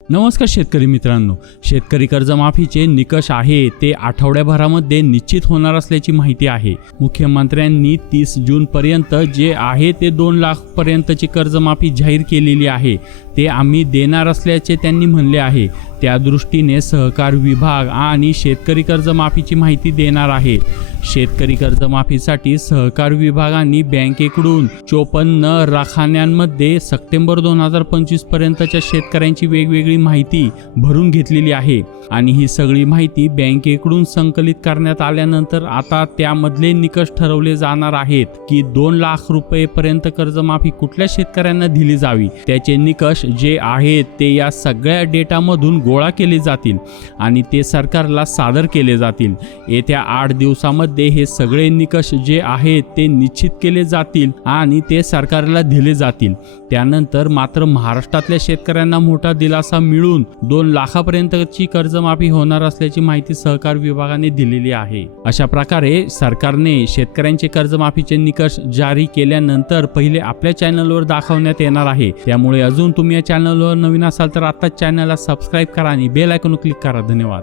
नमस्कार शेतकरी मित्रांनो, शेतकरी कर्जमाफीचे निकष आहे ते आठवड्याभरामध्ये निश्चित होणार असल्याची माहिती आहे। मुख्यमंत्र्यांनी 30 जून पर्यंत जे आहे ते 2 लाख पर्यंतची कर्जमाफी जाहीर केलेली आहे, ते आम्ही देणार असल्याचे त्यांनी म्हणले आहे। त्या दृष्टीने सहकार विभाग आणि शेतकरी कर्जमाफीची माहिती देणार आहे। शेतकरी कर्जमाफीसाठी सहकार विभागाने बँकेकडून 54 रखान्यांमध्ये सप्टेंबर 2025 पर्यंतच्या शेतकऱ्यांची वेगवेगळी माहिती भरून घेतलेली आहे आणि ही सगळी माहिती बँकेकडून संकलित करण्यात आल्यानंतर आता त्यामधले निकष ठरवले जाणार आहेत की 2 लाख रुपये पर्यंत कर्जमाफी कुठल्या शेतकऱ्यांना दिली जावी। त्याचे निकष जे आहेत ते या सगळ्या डेटामधून गोळा केले जातील आणि ते सरकारला सादर केले जातील। येत्या 8 दिवसांमध्ये हे सगळे निकष जे आहेत ते निश्चित केले जातील आणि ते सरकारला दिले जातील। त्यानंतर मात्र महाराष्ट्रातल्या शेतकऱ्यांना मोठा दिलासा मिळून 2 लाखापर्यंतची कर्जमाफी होणार असल्याची माहिती सहकार विभागाने दिलेली आहे। अशा प्रकारे सरकारने शेतकऱ्यांचे कर्जमाफीचे निकष जारी केल्यानंतर पहिले आपल्या चॅनलवर दाखवण्यात येणार आहे। त्यामुळे अजून तुम्ही या चॅनलवर नवीन असाल तर आत्ताच चॅनलला सबस्क्राइब करा आणि बेल आयकॉन क्लिक करा। धन्यवाद।